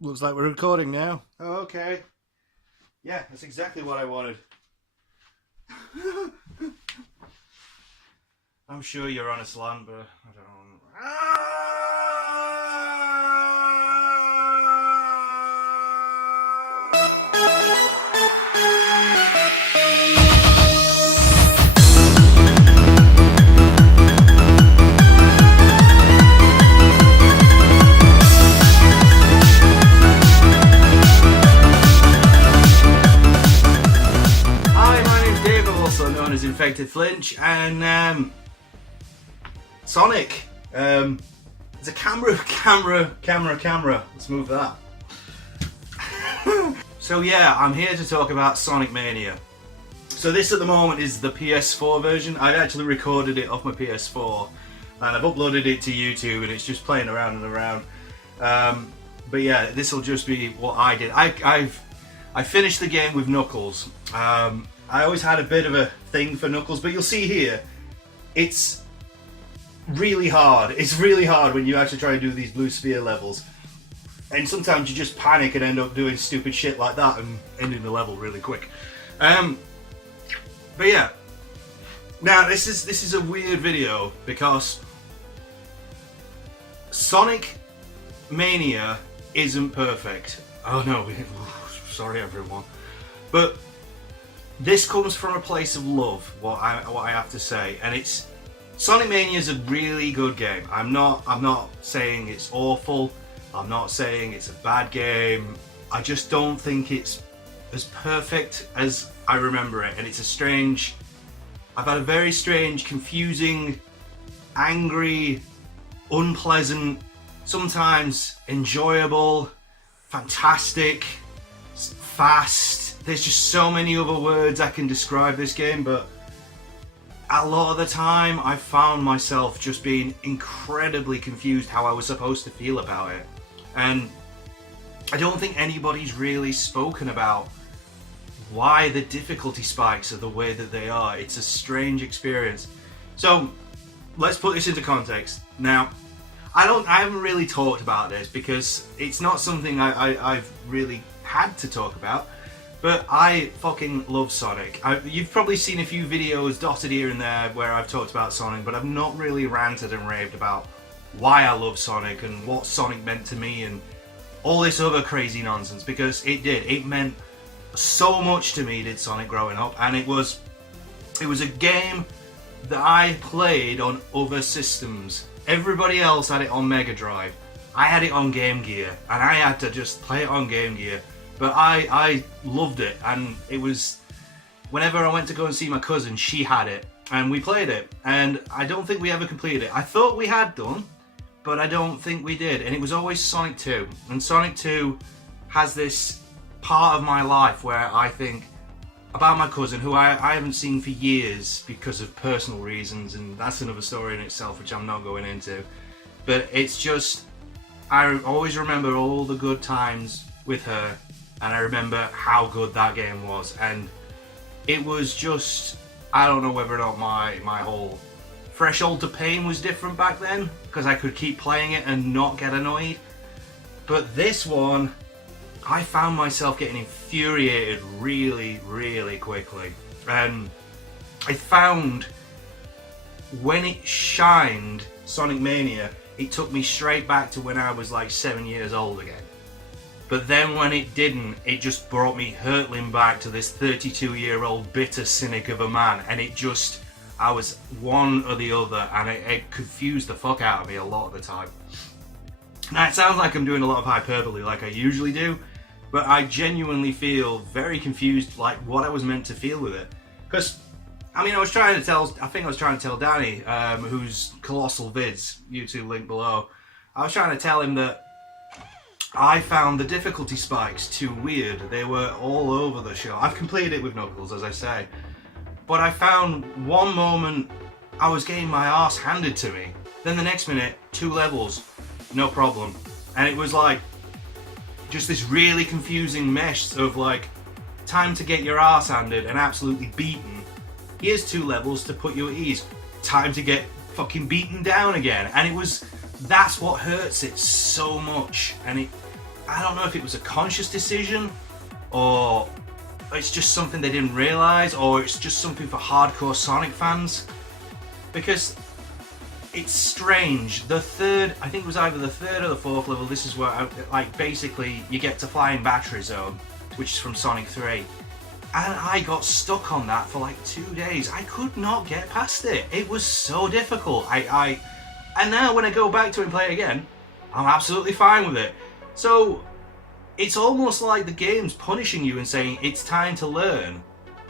Looks like we're recording now. Oh, okay. Yeah, that's exactly what I wanted. I'm sure you're on a slant, but I don't. Hi, my name's Dave, also known as InfectedFlinch, and Sonic. It's a camera. Let's move that. So yeah, I'm here to talk about Sonic Mania. So this at the moment is the PS4 version. I've actually recorded it off my PS4 and I've uploaded it to YouTube and it's just playing around and around. But yeah, this will just be what I did. I finished the game with Knuckles. I always had a bit of a thing for Knuckles, but you'll see here, it's really hard. It's really hard when you actually try to do these blue sphere levels. And sometimes you just panic and end up doing stupid shit like that and ending the level really quick. But yeah, now this is a weird video because Sonic Mania isn't perfect. Oh no, sorry everyone. But this comes from a place of love, what I have to say, and it's Sonic Mania is a really good game. I'm not saying it's awful. I'm not saying it's a bad game. I just don't think it's as perfect as I remember it, and it's a strange. I've had a very strange, confusing, angry, unpleasant, sometimes enjoyable, fantastic, fast. There's just so many other words I can describe this game, but a lot of the time I found myself just being incredibly confused how I was supposed to feel about it. And I don't think anybody's really spoken about why the difficulty spikes are the way that they are. It's a strange experience. So let's put this into context. Now, I haven't really talked about this because it's not something I've really had to talk about. But I fucking love Sonic. You've probably seen a few videos dotted here and there where I've talked about Sonic, but I've not really ranted and raved about why I love Sonic and what Sonic meant to me and all this other crazy nonsense, because it did. It meant so much to me, did Sonic, growing up, and it was a game that I played on other systems. Everybody else had it on Mega Drive. I had it on Game Gear, and I had to just play it on Game Gear. But I loved it, and it was, whenever I went to go and see my cousin, she had it, and we played it, and I don't think we ever completed it. I thought we had done, but I don't think we did, and it was always Sonic 2, and Sonic 2 has this part of my life where I think about my cousin, who I haven't seen for years because of personal reasons, and that's another story in itself, which I'm not going into, but it's just, I always remember all the good times with her. And I remember how good that game was, and it was just, I don't know whether or not my whole threshold to pain was different back then, because I could keep playing it and not get annoyed. But this one, I found myself getting infuriated really, really quickly. And I found when it shined, Sonic Mania, it took me straight back to when I was like 7 years old again. But then when it didn't, it just brought me hurtling back to this 32-year-old bitter cynic of a man, and it just, I was one or the other, and it confused the fuck out of me a lot of the time. Now it sounds like I'm doing a lot of hyperbole like I usually do, but I genuinely feel very confused like what I was meant to feel with it. Because, I mean, I think I was trying to tell Danny, who's Colossal Vids, YouTube link below, I was trying to tell him that I found the difficulty spikes too weird. They were all over the show. I've completed it with Knuckles, as I say. But I found one moment I was getting my arse handed to me. Then the next minute, 2 levels, no problem. And it was like, just this really confusing mesh of like, time to get your arse handed and absolutely beaten. Here's 2 levels to put you at ease. Time to get fucking beaten down again. And it was, that's what hurts it so much. And I don't know if it was a conscious decision, or it's just something they didn't realise, or it's just something for hardcore Sonic fans, because it's strange. The third, I think it was either the third or the fourth level, this is where, like, basically you get to Flying Battery Zone, which is from Sonic 3. And I got stuck on that for like 2 days. I could not get past it. It was so difficult. And now when I go back to it and play it again, I'm absolutely fine with it. So it's almost like the game's punishing you and saying it's time to learn.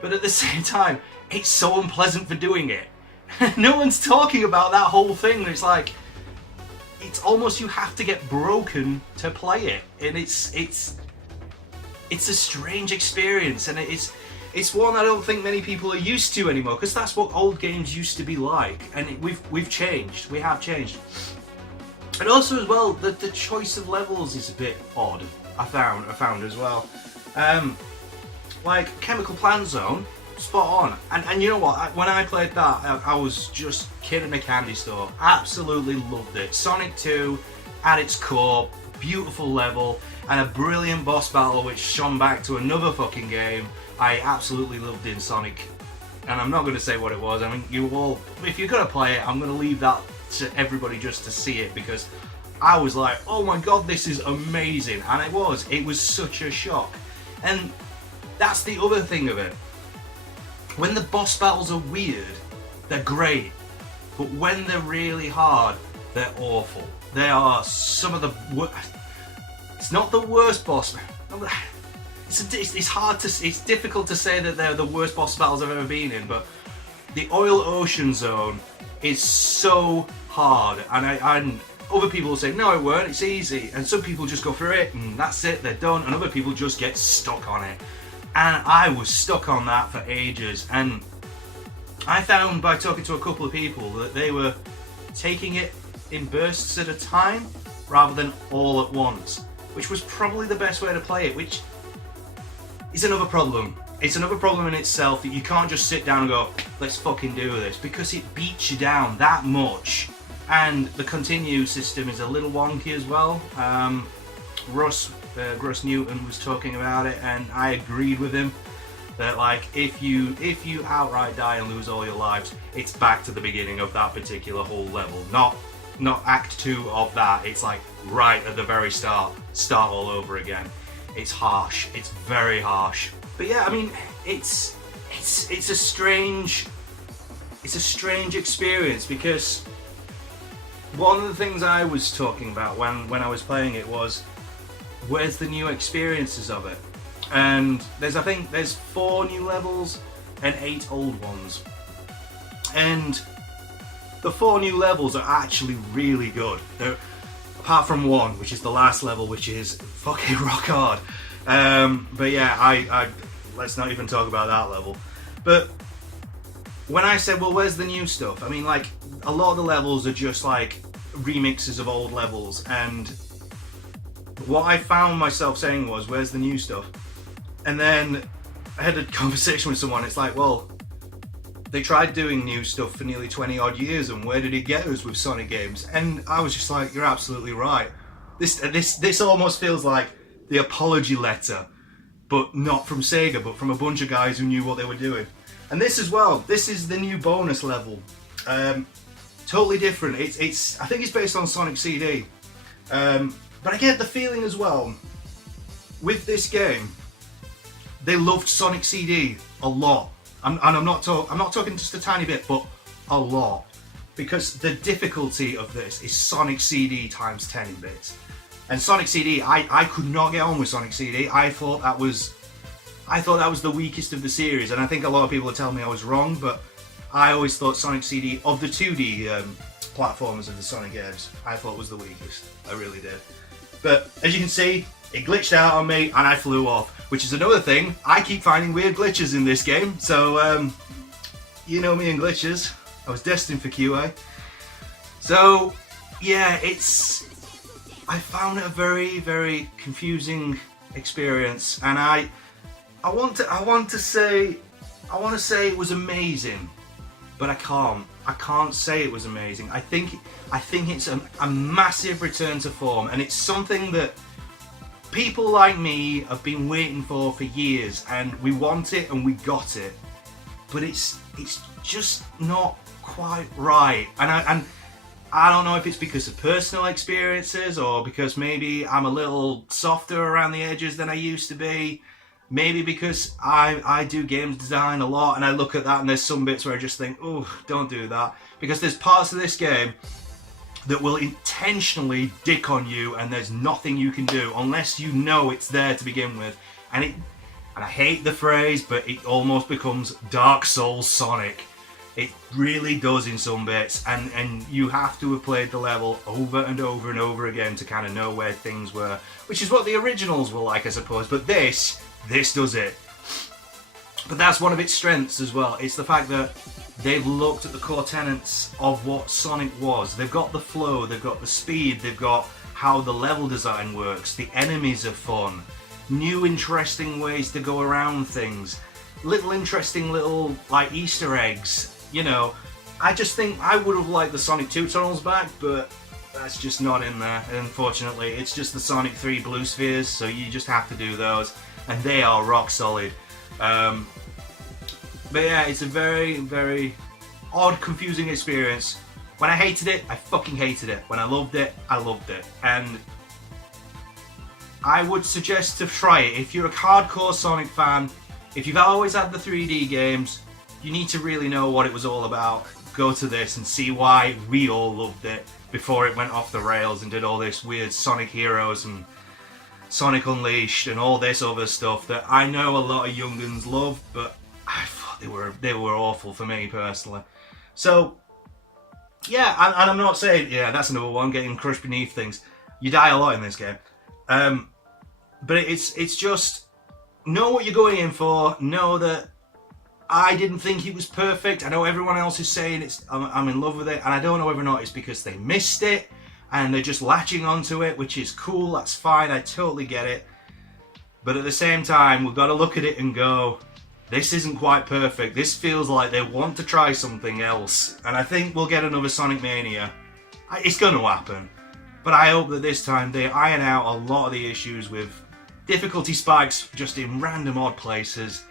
But at the same time, it's so unpleasant for doing it. No one's talking about that whole thing. It's like, it's almost you have to get broken to play it. And it's a strange experience, and it's one I don't think many people are used to anymore, because that's what old games used to be like, and we've changed. We have changed. And also as well, the choice of levels is a bit odd. I found as well. Like Chemical Plant Zone, spot on. And you know what? When I played that, I was just kid in a candy store. Absolutely loved it. Sonic 2, at its core, beautiful level, and a brilliant boss battle which shone back to another fucking game I absolutely loved in Sonic. And I'm not going to say what it was. I mean, you all, if you're going to play it, I'm going to leave that to everybody just to see it, because I was like, oh my god, this is amazing. And it was such a shock. And that's the other thing of it. When the boss battles are weird, they're great. But when they're really hard, they're awful. They are some of the it's not the worst boss. It's hard to. It's difficult to say that they're the worst boss battles I've ever been in, but the Oil Ocean Zone is so hard, and other people will say no, it weren't. It's easy, and some people just go through it and that's it. They're done, and other people just get stuck on it. And I was stuck on that for ages, and I found by talking to a couple of people that they were taking it in bursts at a time rather than all at once, which was probably the best way to play it, which is another problem. It's another problem in itself that you can't just sit down and go, let's fucking do this, because it beats you down that much. And the continue system is a little wonky as well. Russ Newton was talking about it, and I agreed with him that, like, if you outright die and lose all your lives, it's back to the beginning of that particular whole level, not act 2 of that. It's like right at the very start all over again. It's harsh. It's very harsh. But yeah, I mean, it's a strange experience, because one of the things I was talking about when I was playing it was, where's the new experiences of it? And I think there's 4 new levels and 8 old ones. And the 4 new levels are actually really good. Apart from one, which is the last level, which is fucking rock hard. But yeah, I let's not even talk about that level. But when I said, well, where's the new stuff? I mean, like, a lot of the levels are just like remixes of old levels, and what I found myself saying was, where's the new stuff? And then I had a conversation with someone. It's like, well, they tried doing new stuff for nearly 20 odd years, and where did it get us with Sonic games? And I was just like, you're absolutely right. This almost feels like the apology letter, but not from Sega, but from a bunch of guys who knew what they were doing. And this as well, this is the new bonus level. Totally different. I think it's based on Sonic CD. But I get the feeling as well, with this game, they loved Sonic CD a lot. And I'm not talking just a tiny bit, but a lot. Because the difficulty of this is Sonic CD times 10 in bits. And Sonic CD, I could not get on with Sonic CD. I thought that was the weakest of the series, and I think a lot of people are telling me I was wrong, but I always thought Sonic CD, of the 2D platformers of the Sonic games, I thought was the weakest. I really did. But as you can see, it glitched out on me and I flew off, which is another thing. I keep finding weird glitches in this game, so you know me and glitches. I was destined for QA. So yeah, I found it a very, very confusing experience, and I want to say it was amazing, but I can't say it was amazing. I think it's a massive return to form, and it's something that people like me have been waiting for years, and we want it and we got it, but it's just not quite right. And I don't know if it's because of personal experiences or because maybe I'm a little softer around the edges than I used to be. Maybe because I do games design a lot and I look at that and there's some bits where I just think, oh, don't do that. Because there's parts of this game that will intentionally dick on you and there's nothing you can do unless you know it's there to begin with. And I hate the phrase, but it almost becomes Dark Souls Sonic. It really does in some bits, and you have to have played the level over and over and over again to kind of know where things were, which is what the originals were like, I suppose, but this does it. But that's one of its strengths as well. It's the fact that they've looked at the core tenets of what Sonic was. They've got the flow, they've got the speed, they've got how the level design works, the enemies are fun, new interesting ways to go around things, little interesting little like Easter eggs. You know, I just think I would have liked the Sonic 2 tunnels back, but that's just not in there, unfortunately. It's just the Sonic 3 blue spheres, so you just have to do those, and they are rock solid. But yeah, it's a very, very odd, confusing experience. When I hated it, I fucking hated it. When I loved it, I loved it. And I would suggest to try it. If you're a hardcore Sonic fan, if you've always had the 3D games, you need to really know what it was all about. Go to this and see why we all loved it before it went off the rails and did all this weird Sonic Heroes and Sonic Unleashed and all this other stuff that I know a lot of young'uns loved, but I thought they were awful for me personally. So yeah, and I'm not saying, yeah, that's another one, getting crushed beneath things. You die a lot in this game. But it's just, know what you're going in for, know that I didn't think it was perfect. I know everyone else is saying I'm in love with it, and I don't know whether or not it's because they missed it and they're just latching onto it, which is cool, that's fine, I totally get it. But at the same time, we've got to look at it and go, this isn't quite perfect. This feels like they want to try something else, and I think we'll get another Sonic Mania. It's going to happen, but I hope that this time they iron out a lot of the issues with difficulty spikes just in random odd places.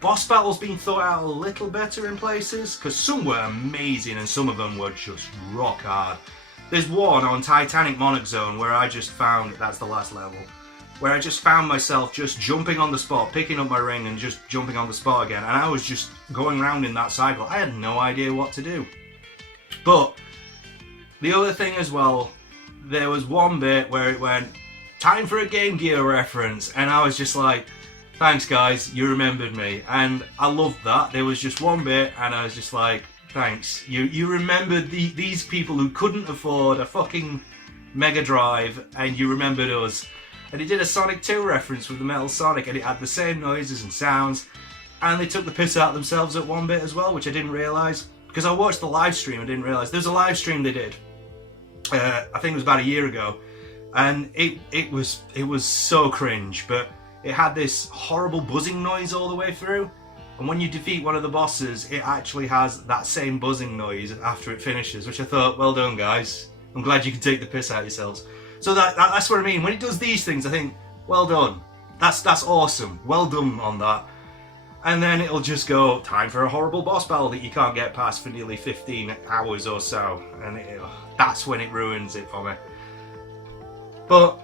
Boss battles being thought out a little better in places, because some were amazing and some of them were just rock hard. There's one on Titanic Monarch Zone where I just found, that's the last level, where I just found myself just jumping on the spot, picking up my ring and just jumping on the spot again, and I was just going around in that cycle. I had no idea what to do. But the other thing as well, there was one bit where it went, time for a Game Gear reference, and I was just like, thanks guys, you remembered me, and I loved that. There was just one bit and I was just like, thanks, you remembered these people who couldn't afford a fucking Mega Drive, and you remembered us. And it did a Sonic 2 reference with the Metal Sonic, and it had the same noises and sounds, and they took the piss out of themselves at one bit as well, which I didn't realise, because I watched the live stream. I didn't realise there's a live stream they did, I think it was about a year ago, and it was so cringe, but it had this horrible buzzing noise all the way through, and when you defeat one of the bosses, it actually has that same buzzing noise after it finishes, which I thought, well done guys, I'm glad you can take the piss out of yourselves. So that's what I mean, when it does these things I think, well done, that's awesome, well done on that. And then it'll just go, time for a horrible boss battle that you can't get past for nearly 15 hours or so, and that's when it ruins it for me. But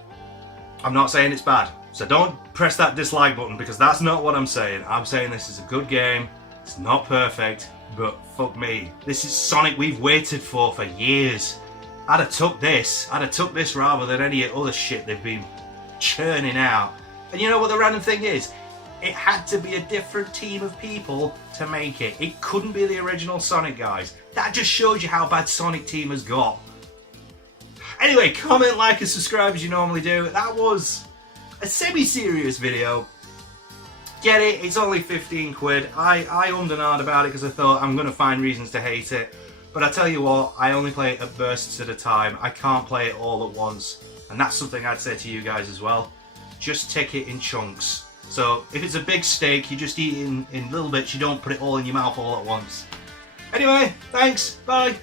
I'm not saying it's bad. So don't press that dislike button, because that's not what I'm saying. I'm saying this is a good game. It's not perfect, but fuck me. This is Sonic we've waited for years. I'd have took this rather than any other shit they've been churning out. And you know what the random thing is? It had to be a different team of people to make it. It couldn't be the original Sonic guys. That just shows you how bad Sonic Team has got. Anyway, comment, like and subscribe as you normally do. That was a semi-serious video. Get it? It's only 15 quid. I ummed and ahed about it because I thought I'm going to find reasons to hate it. But I tell you what, I only play it at bursts at a time. I can't play it all at once. And that's something I'd say to you guys as well. Just take it in chunks. So if it's a big steak, you just eat it in little bits. You don't put it all in your mouth all at once. Anyway, thanks. Bye.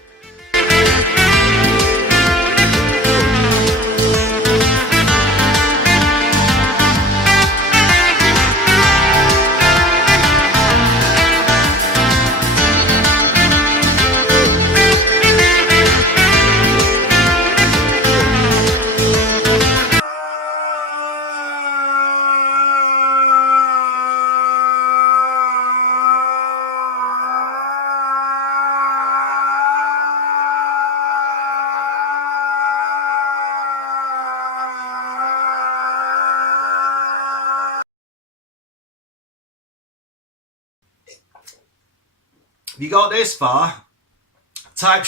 If you got this far, type